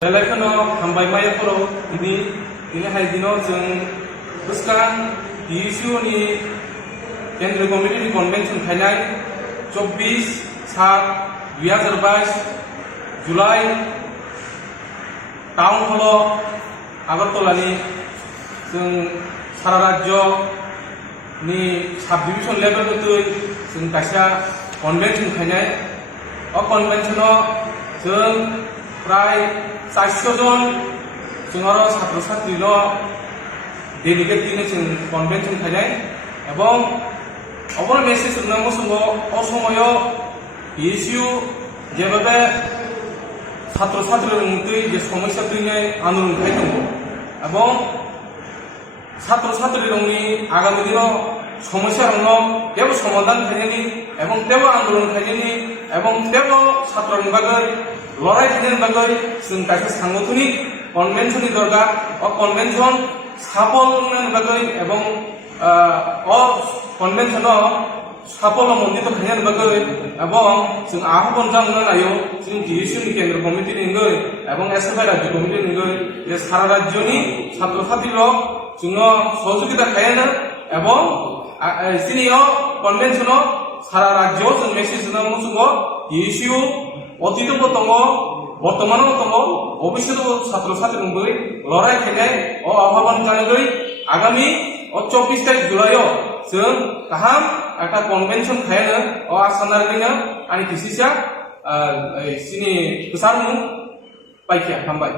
Telekono hambai maya poro ini hari dino jeng buskan isu ni Kendra Komite ni Convention Thainai 24/7/2022 Julai Town Hall Agartala ni jeng sara rajyo ni subdivision level betul jeng kaisa convention Thainai o convention o jeng prai 400 জন जोंहारो ছাত্র ছাত্রীল delegate दिने जों convention थानाय এবং of all message নামো সঙ্গ অসময় issue যেভাবে ছাত্র ছাত্রীর মধ্যে যে সমস্যা দিনে আন্দোলন খাই দङ এবং ছাত্র ছাত্রীরनि আগামী দিন সমস্যা রङ কেবল সমাধান খাইনি এবং কেবল আন্দোলন খাইনি এবং কেবল ছাত্রनि বাগै লড়াই খাইनि বাগै जों কাছে সাংগঠনিক কনভেনশনनि দরকার ও কনভেনশন সাফল্যनि বাগै এবং ও কনভেনশন সাফল্য মন্ডিত খাইनि বাগै এবং जों আহ্বান জানানো নাयो जों ডিএসইউनि কেন্দ্র কমিটিनि গৈ এবং এসএফআই রাজ্য কমিটিनि গৈ যে সারা রাজ্যनि ছাত্র ছাত্রীল जों সহযোগিতা খাইনো এবং সিনিয়র কনভেনশন সারা রাজ্য जों মেসেজ নামো সঙ্গ ডিএসইউ অতীত দङ বর্তমানও দङ ভবিষ্যতেও ছাত্র ছাত্রীদের লড়াই খাইनाय ও আহ্বান জানাই আগামী 24 তারিখ জুলাইও जों गाहाम একটা কনভেনশন খাইनो ও আসানাरिनो आंनि थिसिसा सिनि गोसारमु बायखिया हामबाय।